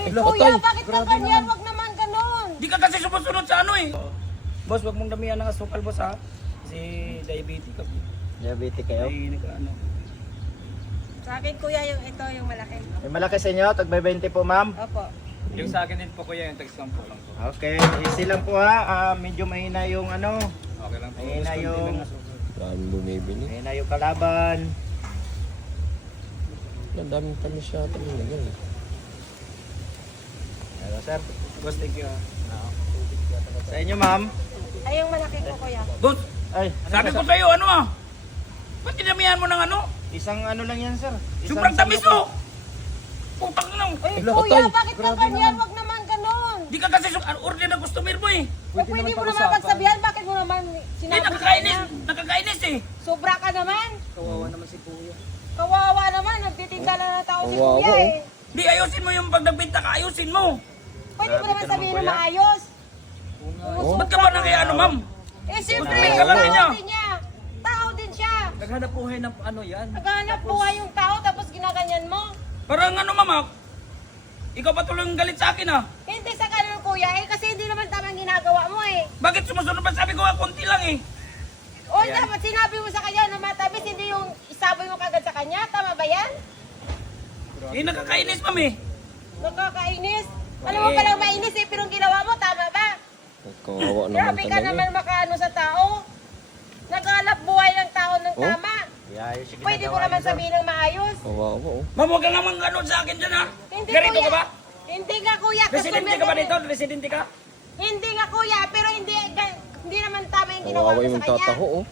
Eh, Hala, kuya, patay. bakit ka ganyan? Wag naman ganon. Di ka kasi sumusunod sa ano eh. Boss, wag mong damihan ng asukal, boss ha. Kasi diabetic ka. Diabetic kayo? Ay, ano. Sa akin, kuya, ito yung malaki. May malaki sa inyo, tagbay 20 po ma'am. Opo. Yung sa akin din po kuya, yung text lang po lang po. Okay, easy lang po ha. Medyo mahina yung ano, Okay lang po. Ayun na Boss, yung- konti lang asukal. Dami bumibili. mahina yung kalaban. Ang daming tamis siya. Talaga. Ano sir? Boss, thank you ha. Sa inyo ma'am. Ay, yung malaki ko, kuya. Boss, Ay, sabi ko sa'yo, ano ah? Ba't dinamihan mo ng ano? isang ano lang yan sir. Isang Sobrang tamis sandok. mo! Putang na. Ay, Hala, kuya, patay. bakit ka ganyan? Wag naman ganon. Di ka kasi order ng customer mo eh. Eh, pwede mo naman pagsabihan, bakit mo naman Hindi, sinabi sa nakakainis. kanya? Nakakainis eh. Sobra ka naman. Kawawa naman si kuya. Kawawa naman, nagtitinda lang ng tao si Kawawa, kuya oh. eh. Di, ayusin mo yung pag nagbenta ka, ayusin mo. Pwede mo Grabe naman ka sabihin naman, na kuya. maayos. Oh. Ba't ka ba nang kaya ano, ma'am? Eh, siyempre, May kalaki niya. tao din niya. Tao din siya. Naghanap buhay ng ano yan. Naghanap buhay yung tao, tapos ginaganyan mo. Parang ano, ma'am ah. Ikaw pa tuloy yung galit sa akin ah. Hindi sa kanon, kuya, eh, kasi hindi naman tama ang ginagawa mo eh. Bakit sumusunod pa? Sabi ko nga, konti lang eh. O, dapat sinabi mo sa kanya na matabis, hindi yung isaboy mo kagad sa kanya. Tama ba yan? Eh, nakakainis, ma'am eh. Nakakainis. Alam mo palang mainis eh, pero ang ginawa mo, tama ba? Kawawa naman Grabe ka talaga. naman makaano sa tao. Naghanap buhay ng tao ng Oh? tama. Iayos yung Pwede mo ginagawa naman niyo, sir. sabihin ng maayos. Kawawa oh. Ma'am, huwag ka naman ganun sa akin dyan ha. Hindi Ganito kuya. ka ba? Hindi nga kuya. Residente ka ba dito? Residente ka? Hindi nga kuya, pero hindi naman tama yung ginawa Kawawa mo yung sa kanya. tataho oh.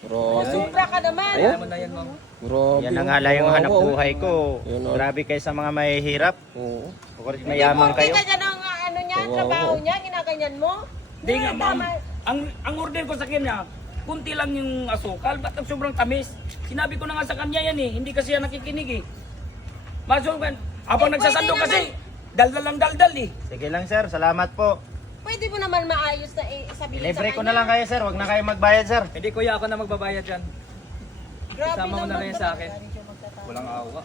Grabe. Sobra ka naman. Oh? Naman na yan, ma'am. Grabe. Yan na nga lang yung Kawawa, hanap oh. buhay ko. Yun, oh. Grabe kayo sa mga mahihirap. Oo. Bukod Hindi mayaman mo kayo. kita dyan ang ano niya, Kawawa. trabaho niya, ginaganyan mo. Hindi nga, naman ma'am. tama. Ang order ko sa kanya, kunti lang yung asukal. Ba't ang sobrang tamis? Sinabi ko na nga sa kanya yan eh. Hindi kasi yan nakikinig eh. Masukan. Habang Eh, nagsasando pwede kasi, daldal lang daldal eh. Sige lang sir, salamat po. Pwede mo naman maayos na sabihin sa Libre kanya. ko na lang kayo sir, wag na kayo magbayad sir. Hindi kuya, ako na magbabayad dyan. Grabe Isama mo na naman lang yan sa akin. talaga, hindi siya magtatalo. Walang awa.